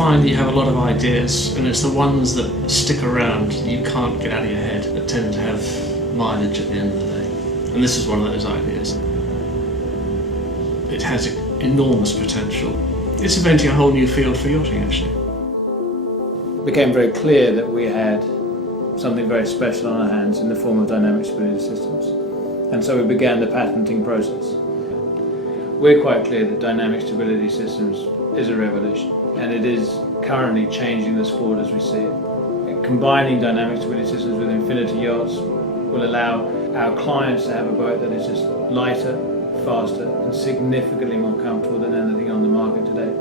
find that you have a lot of ideas, and it's the ones that stick around, you can't get out of your head, that tend to have mileage at the end of the day. And this is one of those ideas. It has enormous potential. It's inventing a whole new field for yachting, actually. It became very clear that we had something very special on our hands in the form of dynamic stability systems. And so we began the patenting process. We're quite clear that dynamic stability systems is a revolution, and it is currently changing the sport as we see it. And combining dynamic stability systems with Infiniti Yachts will allow our clients to have a boat that is just lighter, faster, and significantly more comfortable than anything on the market today.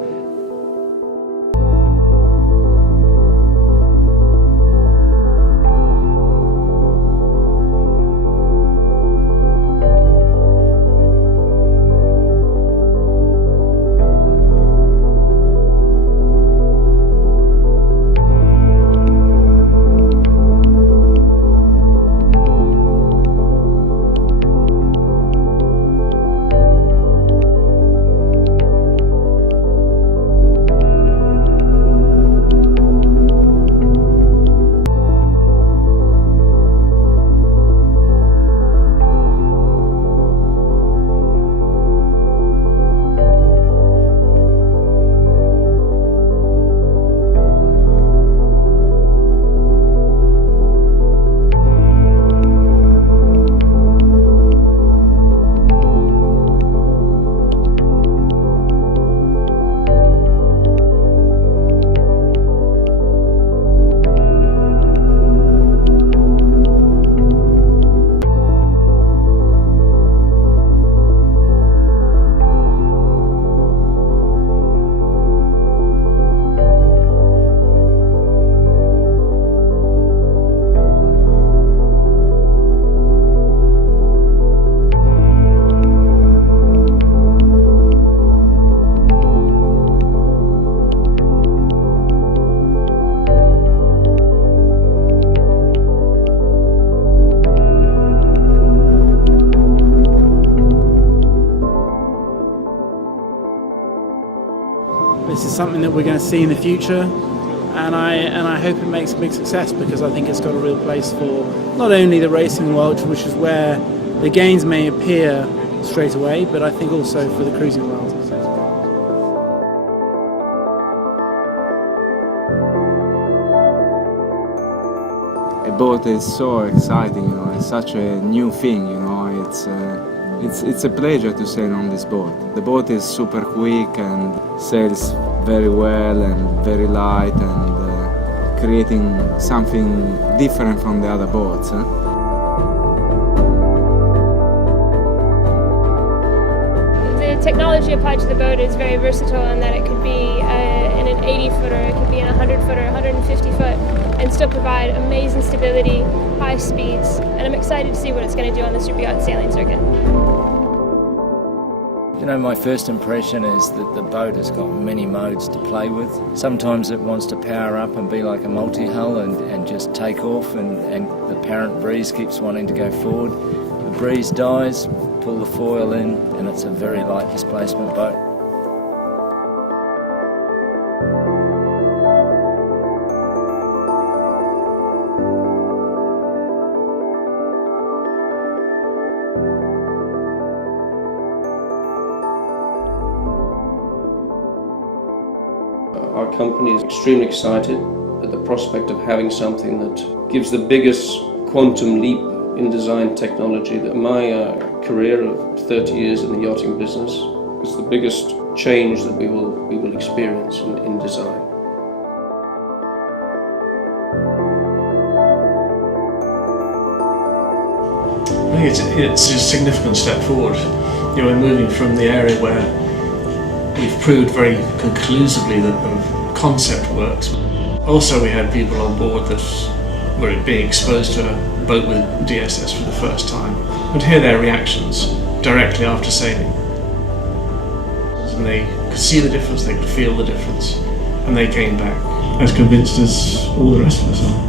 This is something that we're going to see in the future, and I hope it makes a big success, because I think it's got a real place for not only the racing world, which is where the gains may appear straight away, but I think also for the cruising world. A boat is so exciting, it's such a new thing, it's a pleasure to sail on this boat. The boat is super quick and sails very well and very light, and creating something different from the other boats. The technology applied to the boat is very versatile in that it could be in an 80-footer, it could be in a 100-footer, 150-foot, and still provide amazing stability, high speeds, and I'm excited to see what it's going to do on the super yacht sailing circuit. My first impression is that the boat has got many modes to play with. Sometimes it wants to power up and be like a multi-hull and just take off, and the apparent breeze keeps wanting to go forward. The breeze dies, pull the foil in, and it's a very light displacement boat. Our company is extremely excited at the prospect of having something that gives the biggest quantum leap in design technology. That my career of 30 years in the yachting business is the biggest change that we will experience in design. I think it's a significant step forward. We're moving from the area where we've proved very conclusively that the concept works. Also, we had people on board that were being exposed to a boat with DSS for the first time, and hear their reactions directly after sailing. And they could see the difference, they could feel the difference, and they came back as convinced as all the rest of us are.